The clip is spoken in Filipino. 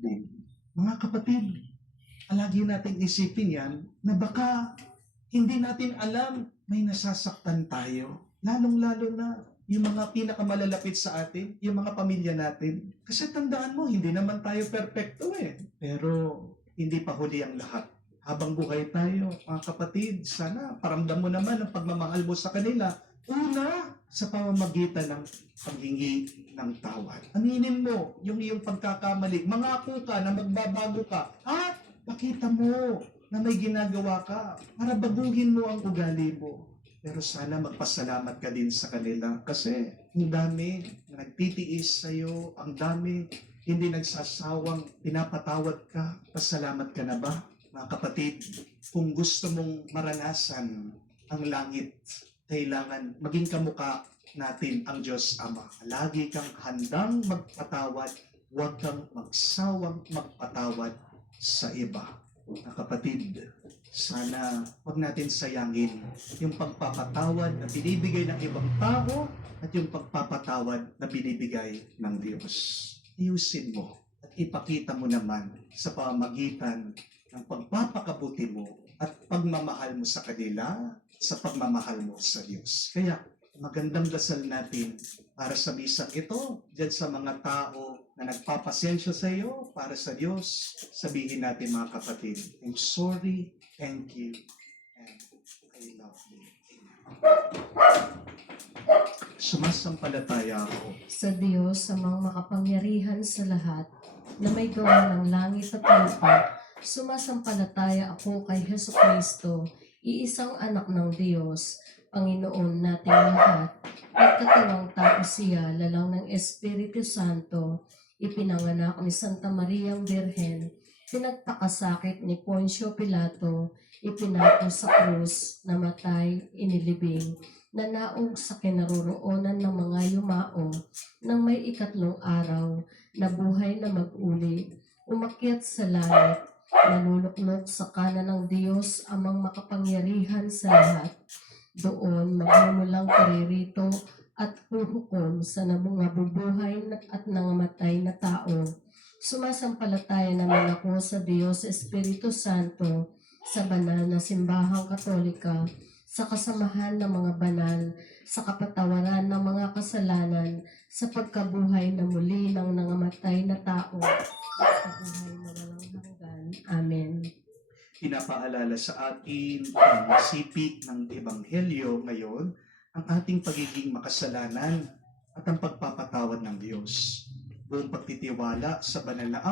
din. Mga kapatid, palagi nating isipin yan na baka hindi natin alam may nasasaktan tayo. Lalong-lalo na yung mga pinakamalalapit sa atin, yung mga pamilya natin. Kasi tandaan mo, hindi naman tayo perfecto Pero hindi pa huli ang lahat. Habang buhay tayo, mga kapatid, sana paramdam mo naman ang pagmamahal mo sa kanila. Una, sa pamamagitan ng paghingi ng tawad. Aminin mo yung iyong pagkakamali. Mangako ka na magbabago ka. At pakita mo na may ginagawa ka para baguhin mo ang ugali mo. Pero sana magpasalamat ka din sa kanila kasi ang dami na nagtitiis sa'yo, ang dami hindi nagsasawang pinapatawad ka. Pasalamat ka na ba? Mga kapatid, kung gusto mong maranasan ang langit, kailangan maging kamukha natin ang Diyos Ama. Lagi kang handang magpatawad, huwag kang magsawang magpatawad sa iba. Mga kapatid, sana huwag natin sayangin yung pagpapatawad na binibigay ng ibang tao at yung pagpapatawad na binibigay ng Diyos. Ayusin mo at ipakita mo naman sa pamamagitan ng pagpapakabuti mo at pagmamahal mo sa kanila sa pagmamahal mo sa Diyos. Kaya magandang dasal natin para sa bisang ito, dyan sa mga tao na nagpapasensya sa iyo para sa Diyos, sabihin natin mga kapatid, I'm sorry, thank you, and I love you. Sumasampalataya ako sa Diyos, sa mga makapangyarihan sa lahat, na may gawa ng langit at lupa. Sumasampalataya ako kay Jesucristo, iisang anak ng Diyos, Panginoon nating lahat, nagkatawang tao siya, lalang ng Espiritu Santo, ipinanganak ni Santa Mariang Birhen, pinagpakasakit ni Poncio Pilato, ipinato sa krus, namatay, inilibing, nanaog sa kinaroroonan ng mga yumao, nang may ikatlong araw, nabuhay na mag-uli, umakyat sa langit, nanunuknok sa kanan ng Diyos amang makapangyarihan sa lahat. Doon magmumulang paririto at huhukom sa mga bubuhay at nangamatay na tao. Sumasampalataya naman ako sa Diyos Espiritu Santo, sa banal na simbahang katolika, sa kasamahan ng mga banal, sa kapatawaran ng mga kasalanan, sa pagkabuhay na muli ng nangamatay na tao, sa buhay na walang hanggan. Amen. Pinapaalala sa atin ang sipi ng Ebanghelyo ngayon, ang ating pagiging makasalanan at ang pagpapatawad ng Diyos. Buong pagtitiwala sa banal na